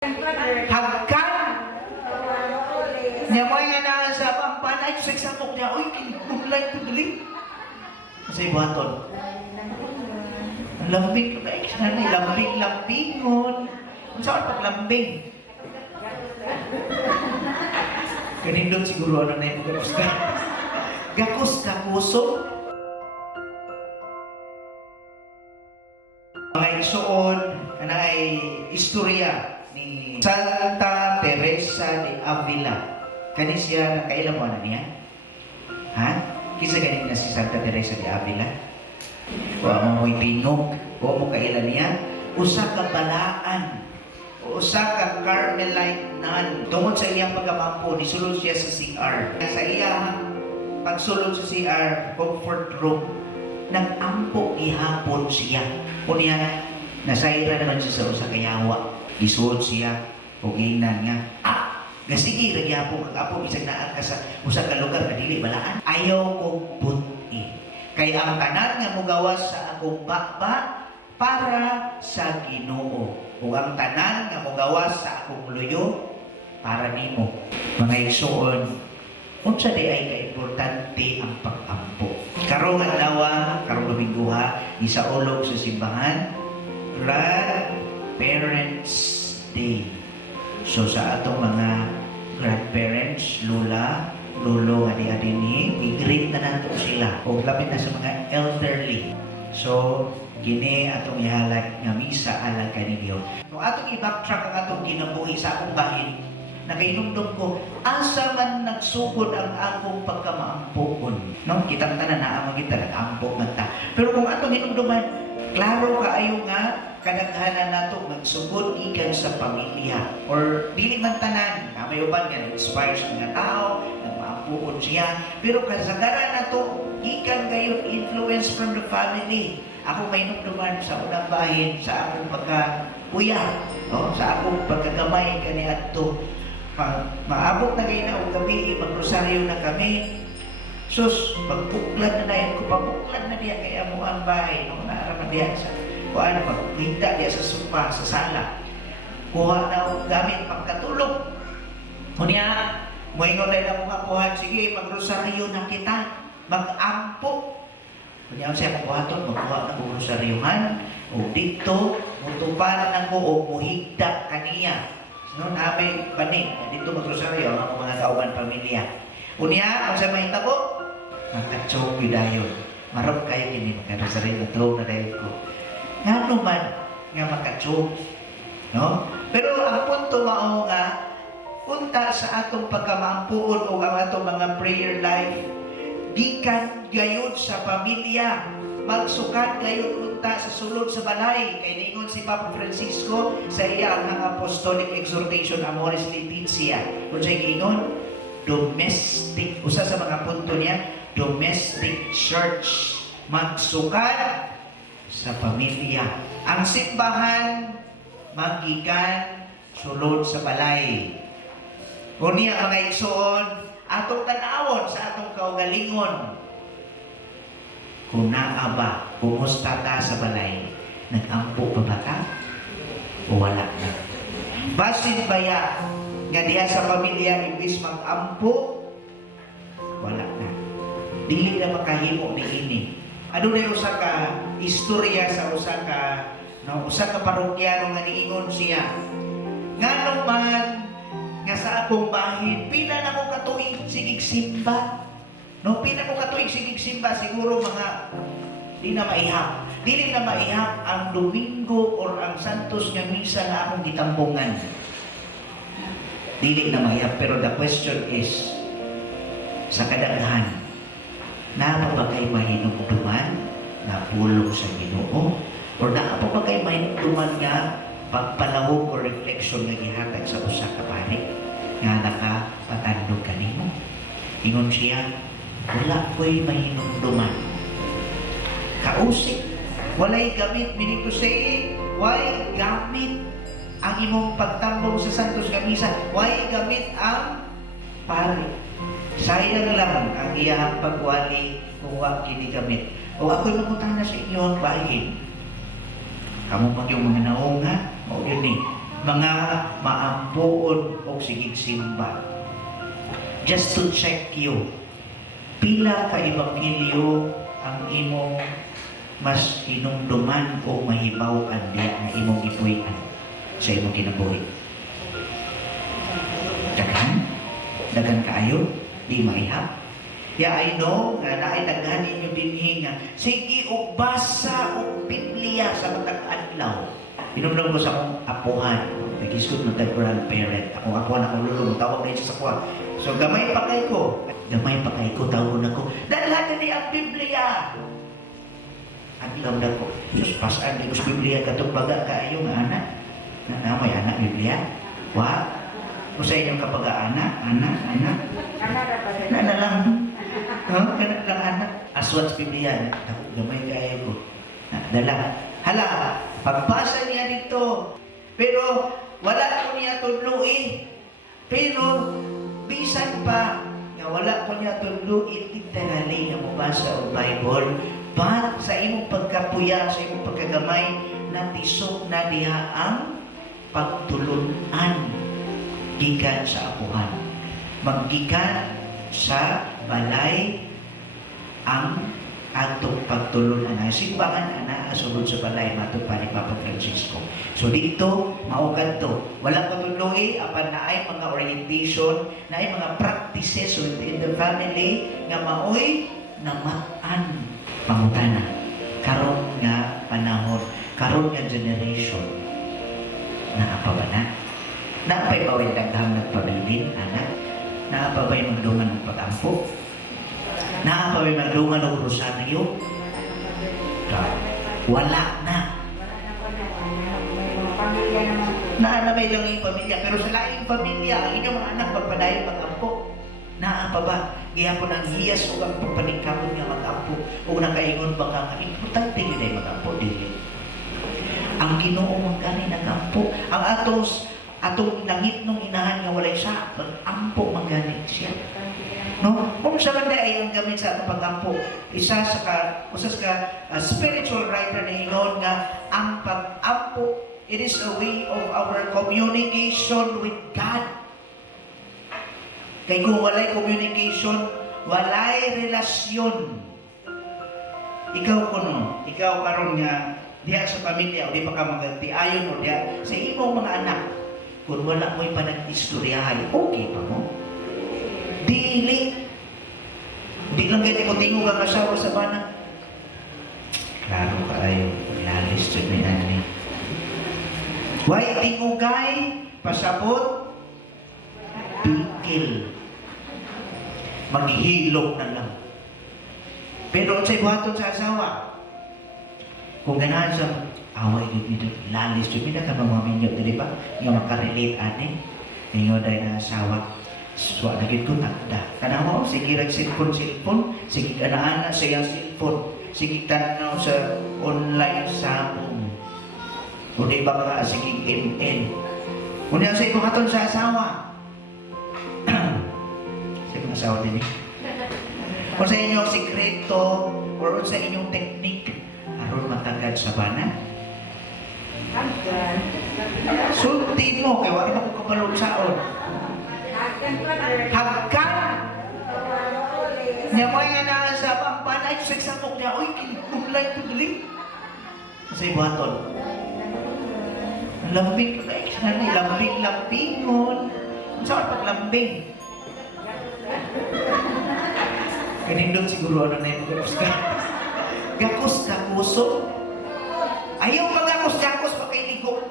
Hagkan! Nya mo nga na sa pampanay sa eksapok niya, uy, kinulay ko dali. Kasi buhaton. Lambing, lambing-lambingon. Ang saan paglambing? Kanindot siguro ano na yung gakos ka. Gakos ka puso. Mga isuon na ay istorya ni Santa Teresa de Avila. Kani siya nakailan mo na niya? Ha? Kisa ganin na si Santa Teresa de Avila? Wa mo mo'y tingog. Wa mo kailan niya? Usa ka balaan. Usa ka Carmelite nun. Tungod sa iyang pagkamampo, nisulod siya sa CR. Sa iyang pagsulod sa CR, comfort room, nag-ampo ihapon siya. Kunya, nasayra naman siya sa usa kayawa. Isuod siya, huginan nga. Sige, nagyapo kag-apo, isang naan ka sa usa ka lugar na dili balaan. Ayaw kong buti. Kaya ang tanan nga mugawas sa akong bakba para sa Ginoo. Ug ang tanan nga mugawas sa akong luyo para nimo. Mga igsoon, unsa di ay kaimportante ang pag-ampo. Karong adlaw, karong Domingguha, isaulog sa simbahan, Grandparents Day. So sa atong mga grandparents, lula, lolo, adi-adi ni, i-greet na nato sila. O lapit na sa mga elderly. So, gini atong ihalag nga misa alang kaninyo. Kung atong i-backtrack ang atong kinabuhi sa akong bahin, nakainumdum ko, asa man nagsugod ang akong pagkamaampoon. No? Kitang tanan na amang kita, nag-ampo man ta. Pero kung atong hinumduman, klaro kaayo nga, kadaghanan nato magsugod ikan sa pamilya. Or dili man tanan, na may uban nga nag-inspire sa mga tao, nagmaampuon siya. Pero kasagaran nato, ikan gayon influence from the family. Ako may numduman sa unang bahin, sa akong pagkakuya, no? Sa akong pagkagamay kani adto. Maabot na kayo na o gabi, mag-rosaryo na kami. Sus, pagbuklad na dayan ko, pagbuklad na diyan kaya mo ang bahay, no? Naaraman diyan sa kuha na pagpinta diyan sa sofa, sa sala. Kuha na o gamit pagkatulog. Kunya, moingon na mga kuhan, sige, mag-rosaryo na kita, mag-ampo. Kunya, siya magkuhaton, magkuha na kong rosaryuhan, o dito, mutupan na ko, o muhigda kaniya. No, namin paning, dito mag-rosaryo, ang mga kauban pamilya. Kunya, ang sa mahita ko, magkatsok yudayon. Marap kayo kini, magkarosaryo, natulog na dahil ko. Nga naman, nga makatsok. No? Pero ang punto mao nga, punta sa atong pagkamampuon o ang atong mga prayer life, gikan gayud sa pamilya, magsukat gayud unta sa sulod sa balay. Kay ningon si Papa Francisco sa iyang apostolic exhortation Amoris Laetitia. Kung siya giingon, domestic, usa sa mga punto niya, domestic church. Magsukat sa pamilya. Ang simbahan, magikan, sulod sa balay. Kunya mga igsoon, atong tanawon sa atong kaugalingon. Kung naa ba, kumusta ta sa balay, nag-ampo pa ba ka? O wala na? Basin baya, nga diya sa pamilya, imbis mag-ampo, wala na. Dili na makahimo ni ini. Ano na usa ka istorya sa usa ka parokyano nga niingon siya. Nga naman, nga sa akong bahin, pila na ko katuig sigig simba. No, pila ko katuig sigig simba, siguro mga di na maihap. Dili na maihap ang Domingo or ang Santos nga misa na akong gitambungan. Dili na maihap, pero the question is, sa kadaghan, na ba kay mahinumduman na pulong sa Ginoo? O na ba kay mahinumduman nga pagpalawog o reflection nga gihatag sa usa ka pari nga nakapatandog kanimo? Ingon siya, wala ko'y mahinumduman. Kausik, walay gamit, meaning to say, why gamit ang imong pagtambong sa Santos nga Misa? Why gamit ang pari? Sayang lang ang iyang pagwali kung wag kini gamit. O ako'y magutang na sa inyo ang bahin. Kamu pag yung mga naunga, o yun eh. mga maampuon o sigig simba. Just to check you, pila ka ebanghelyo ang imong mas hinumduman o mahibaw-an diya na imong ipuy-an sa imong kinabuhi. Dagan kaayo, di maihap. Ya, I know na naitaghan ninyo dinhi nga sige og basa og Biblia sa matag adlaw. Hinumdum ko sa akong apuhan. Nag-isod ng grandparent. Akong apuhan, akong lulo, tawag na siya sa kuha. So, gamay pa kay ko. Gamay pa kay ko, tawag na ko. Dalhan na niya ang Biblia! Adlaw na ko. Diyos, pasaan di ko sa Biblia katong baga kaayo nga anak. Na may anak Biblia? Wa? Kung sa inyong kapag-anak, anak. Nana lang. Kanak lang anak. Aswat sa Biblia. Gamay kaayo ko. Dala. Hala, pagbasa niya dito. Pero wala ko niya tudluin. Pero bisan pa nga wala ko niya tudluin literally nga mabasa ang Bible. But sa imong pagkapuya, sa imong pagkagamay, natisok na diha ang pagtulunan gikan sa apuhan. Maggikan sa balay ang atong pagtulunan. Simbahan ana asulod sa balay matod pa ni Papa Francisco. So dito maugad to. Wala ko tuloy apan naay mga orientation, naay mga practices within the family nga maoy namatan pangutana karon nga panahon, karon nga generation. Naapa ba na? Naapay pa rin daghang nagpabilin, anak? Naapa ba'y magdungan ng pag-ampo? Naapa ba'y magdungan ng rosaryo? Wala na. Naanamay lang yung pamilya, pero sa laing pamilya, ang inyong mga anak magpadayon mag-ampo. Naapa ba? Gihapon ang hiyas o ang pagpaningkamon nga mag-ampo o nakaingon ba nga importante yun ay mag-ampo dili. Ang Ginoo magkani nag-ampo. Ang atong langit nung inahan nga walay sa mag-ampo magganit siya. No? Kung sa banda ay ang gamit sa atong pag-ampo, usas ka spiritual writer na hinon nga ang pag-ampo, it is a way of our communication with God. Kaya kung walay communication, walay relasyon. Ikaw kuno, ikaw karon nga diha sa pamilya o di pa ka magtiayon o diha sa imong mga anak. Kung wala mo'y panag-istoryahay, okay pa mo? Dili. Di lang ganyan ko tingog ang asawa sa bana. Klaro ka ay lalis dyan ni nani. Why tingugay? Pasabot? Bikil. Maghihilog na lang. Pero sa'y buhaton sa asawa. Kung ganahan sa away dito, lalis dyan. May nakamaminyo, di ba? Yung makarelate ani. Yung dahil na asawa. So, naging ko takda. Kanawa, sige cellphone. Sige kanaan sa iyang cellphone. Sige tanaw sa online sabong. O di ba ka, sige MN. Kung yan sa ikuhaton sa asawa. Sa ikong asawa din eh. Kung sa inyong sikreto, or sa inyong teknik, aron matagad sa bana. Sulti mo, kaya wala ko kabalog saon. Hagkan! Niya mo nga na sa pampanay, sagsapok niya, uy, kinulay ko dali. Kasi buhaton. Lambing ka kayo, lambing-lambingon. Saan paglambing? Kanindot siguro ano na yung gakos-gakuso. Ayaw magakos-gakos pa kay ligo.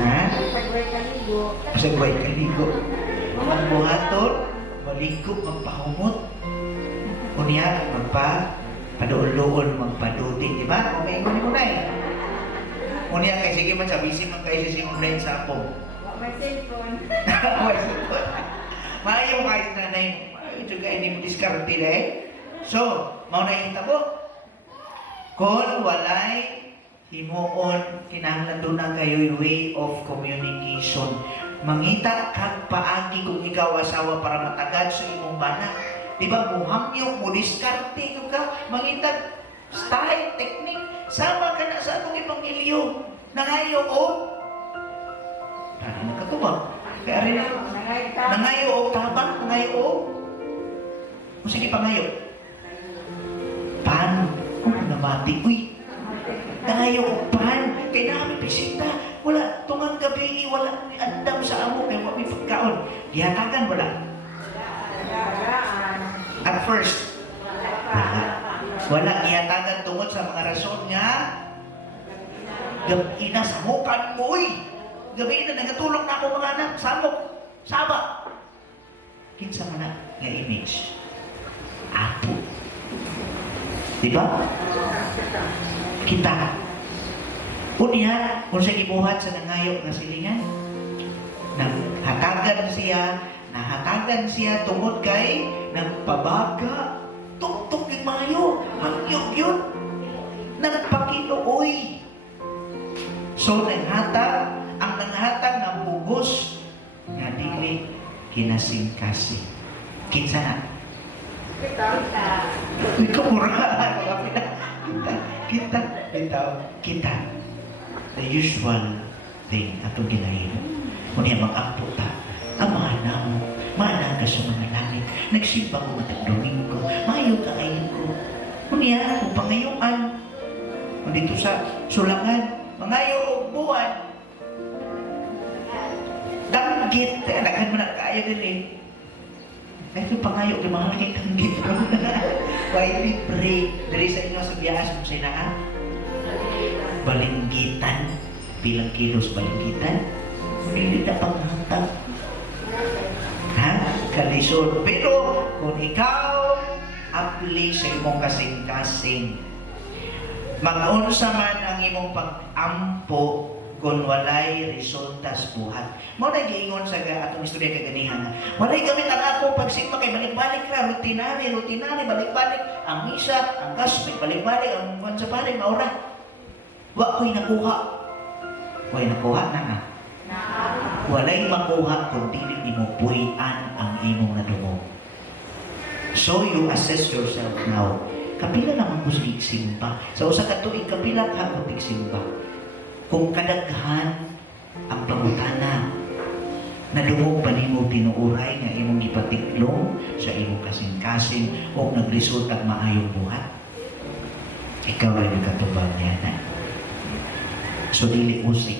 Ha? Pasagway kaligo. Ang buhaton, maligo, magpahumot. Kunya, paduol-duol, magpadudi. Diba? Okay, kunin mo na eh. Kunya, kay sige man sabisin man kayo si Simon sa ako. May cellphone. May cellphone. Maayong kahit nanay. Maayong juga, hindi mo diskarte na eh. So, mauna po. Kung walay himuon, kinahanglan doon na kayo yung way of communication. Mangita kag paagi kung ikaw asawa para matagad sa imong bana. Di ba, muhamyo, mo diskarte ka, mangita style, technique. Sama ka na sa atong ebanghelyo. Nangayo o? Tara nakatubag. Kaya rin, nangayo o tabang, nangayo o? O sige, pangayo. Pan. Kung namati, uy. Nangayo o pan. Kaya namin bisita. Wala, tungang gabi, wala andam sa amo. Kaya kami pagkaon. Gihatagan, wala. At first, wala gihatagan tungod sa mga rason nga gabi na sa mukan mo, uy. Gabi na, nagatulong na ako mga anak. Sabok, saba. Kinsa man na nga image. Apo. Diba? Kita. Unya, kung siya gibuhat sa nangayo nga silingan, nahatagan siya tungod kay nagpabaga, tuktok yung mayo, hangyog yun, nagpakiluoy. So, ang nanghatag ng bugos nga dili kinasing-kasing. Kinsa na? Ikaw murahan, kita. The usual thing atong ginahimo. Kunya mag-ampo ta, amahan na mo, maanang ka sa mga langit, nagsimba ko matag Domingo, mayo ka ayon ko. Kunya, kung pangayuan, kung dito sa sulangan, mangayo o buwan, danggit, naghan mo na kaya din eh. Ito pangayo, kay mga langit danggit ko. Why we pray, dari sa inyo sa biyas mo sa inaan, balinggitan, bilang kilos balinggitan, hindi na panghatag. Ha? Kalisod. Pero kung ikaw apli sa imong kasing-kasing, mag-unsa man ang imong pag-ampo kung walay resultas buhat. Mo na giingon sa atong istorya kaganihan. Walay gamit ang ako pagsigma kay balik-balik ra, rutinary, balik-balik ang misa, ang gospel, balik-balik ang sa pare maura. Wa ko'y nakuha. Wa'y nakuha na nga. Walay makuha kung dili nimo puy-an ang imong nadungog. So you assess yourself now. Kapila naman ko simba. Sa usa ka tuig, kapila ka mo simba. Kung kadaghan ang pangutana, nadungog pa nimo tinuuray nga imong gipatiklong sa imong kasing-kasing o nagresult ang maayong buhat. Ikaw ay nakatubag niya na. So dili usik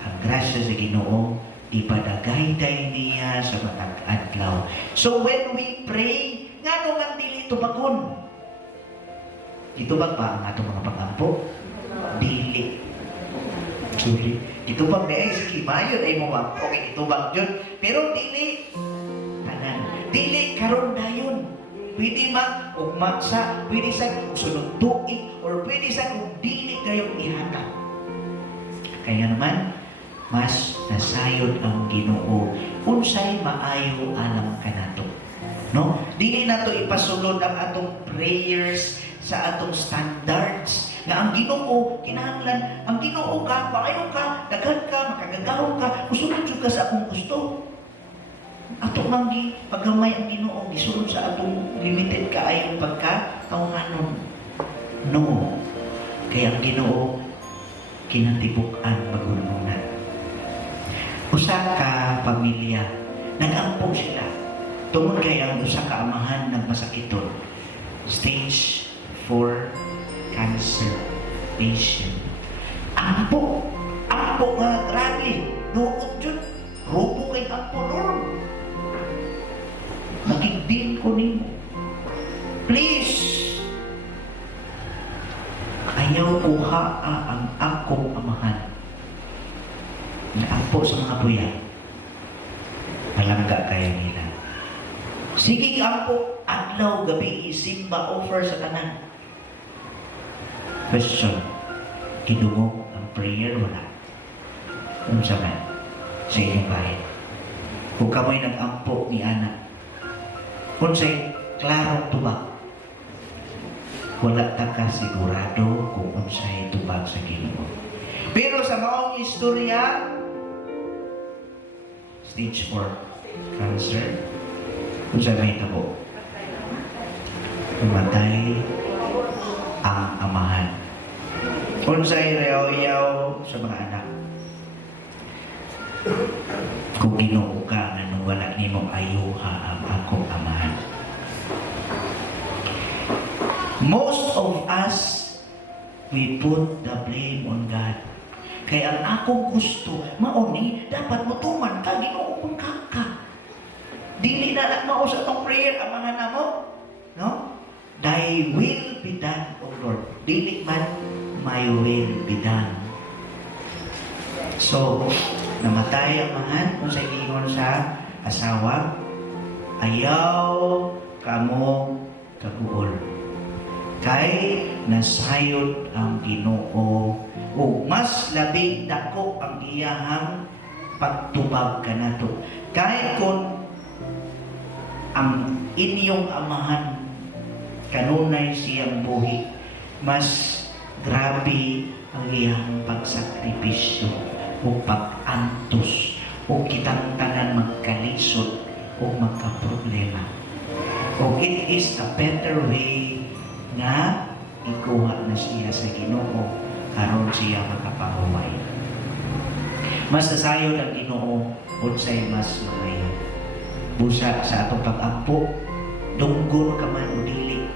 ang grasya sa Ginoo ipadagayday niya sa matag adlaw. So when we pray, ngano nga dili tubagon? Itubag ba ang atong mga pag-ampo? Dili. Sorry. Itubag na ay sige mayon ay mo ba? Okay, itubag yun. Pero dili tanan. Dili karon dayon. Pwede man og maksa, pwede sa sunod tuig, or pwede sa kung dili kayong ihatag. Kaya naman, mas nasayod ang Ginoo unsay maayo alam kanato. No? Dili nato ipasulod ang atong prayers sa atong standards nga ang Ginoo kinahanglan, ang Ginoo ka, maayo ka, daghan ka, makagagahon ka, musulod jud ka sa akong gusto. Ato nang pagamay ang Ginoo gisulod sa atong limited kaayong pagkatawhanon. No. Kaya ang Ginoo kinatibuk-an magununan. Usa ka pamilya, nag-ampong sila. Tungod kay ang usa ka amahan nagmasakiton. Stage 4 cancer patient. Ampo nga grabe. Nuot dyan. Robo kay ampo Lord. Nakigdin ko nimo. Please, ayaw kuha ang akong amahan na ampo sa mga buya. Malangga kaya nila. Sige ampo, adlaw, gabi, simba, offer sa kanan. Question, kidungog ang prayer, wala. Kung saan sa inyong bahay. Kung kamoy nag-ampo ni anak, kung sa'y klarong tubag, wala ta ka sigurado kung unsay tubag sa Ginoo. Pero sa maong istorya, stage 4 cancer, kung sa may tabo, tumatay ang amahan. Unsay reoyaw sa mga anak. Kung Ginoo ka nga nung wala nimo ayuha ang akong amahan. Most of us, we put the blame on God. Kaya ang akong gusto, mauni, dapat mutuman ka, Ginoo kung kaka. Dili na lang mao sa tong prayer ang mga namo, no? Thy will be done, O Lord. Dili man, my will be done. So, namatay ang mahan kung sa ingon sa asawa, ayaw kamo kabuol. Kay nasayod ang Ginoo o mas labing dako ang iyahang pagtubag kanato. Kay kung ang inyong amahan kanunay siyang buhi, mas grabe ang iyang pagsakripisyo o pag-antos o kitang tanan magkalisod o magkaproblema. O it is a better way nga ikuha na siya sa Ginoo karon siya makapahuway. Mas nasayod ang Ginoo unsay mas maayo. Busa sa atong pag-ampo, dunggon ka man o dili,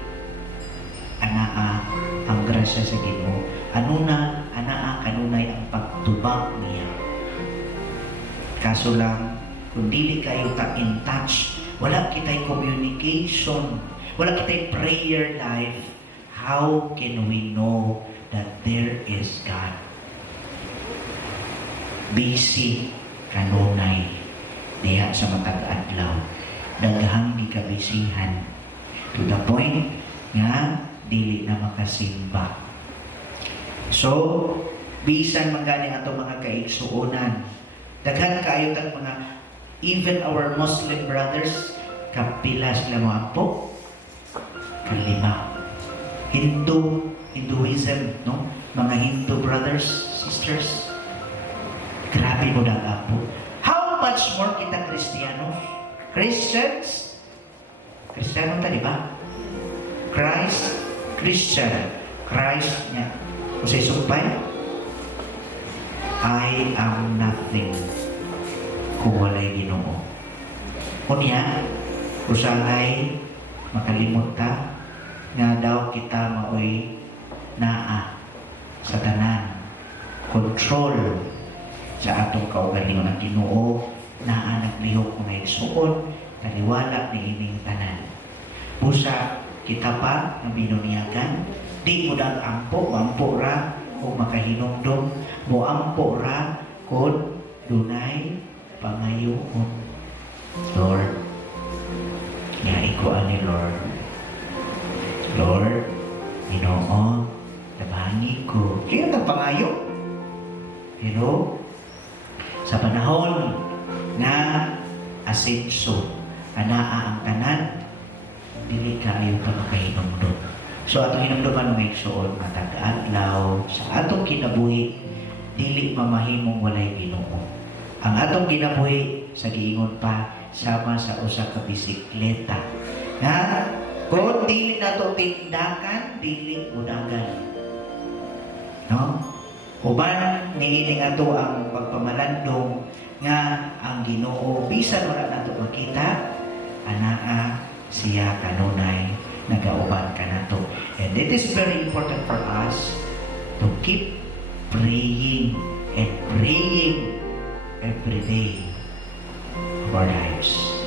anaa ang grasya sa Ginoo. Anuna, anaa kanunay ang pagtubag niya. Kaso lang, kung dili kayo ta in touch, wala kitay communication, wala kitay prayer life, how can we know that there is God? Busy kanunay diha sa matag adlaw. Daghang di kabisihan to the point nga dili na makasimba. So, bisan man gani ato mga kaigsuonan, daghan kaayo tag mga even our Muslim brothers kapila sila mo ampo kalima. Hinduism, no? Mga Hindu brothers, sisters, grabe mo na ampo. How much more kita Kristiyanos? Christians? Kristiyano ta, di ba? Christ, Christian. Christ niya. Kung sa isumpay, I am nothing kung walay Ginoo. Kunya, usalay makalimot ka nga daw kita maoy naa sa tanan. Control sa atong kaugalingon ng Ginoo, naa naglihok mga igsuon, naliwala ni ining tanan. Busa kita pa nga binuniyagan, di mo dag ampo ra o makahinumdum, mo ampo ra kung dunay pangayoon. Lord, nga iko ani Lord. Lord, Ginoo, tabangi ko. Kaya ang pangayo. Pero, sa panahon na asenso, anaa ang tanan, dili kayo pa makahinumdum. So, atong hinumduman ng igsuon, matag adlaw, sa atong kinabuhi, dili mamahimong walay Ginoo. Ang atong kinabuhi, sa giingon pa, sama sa usa ka bisikleta. Nga, kung dili na ito tindakan, dili udagan. No? Uban, niining ato ang pagpamalandong nga ang Ginoo, bisan wala na ito makita, anaa siya kanunay, nagauban ka na ito. And it is very important for us to keep praying and praying every day of our lives.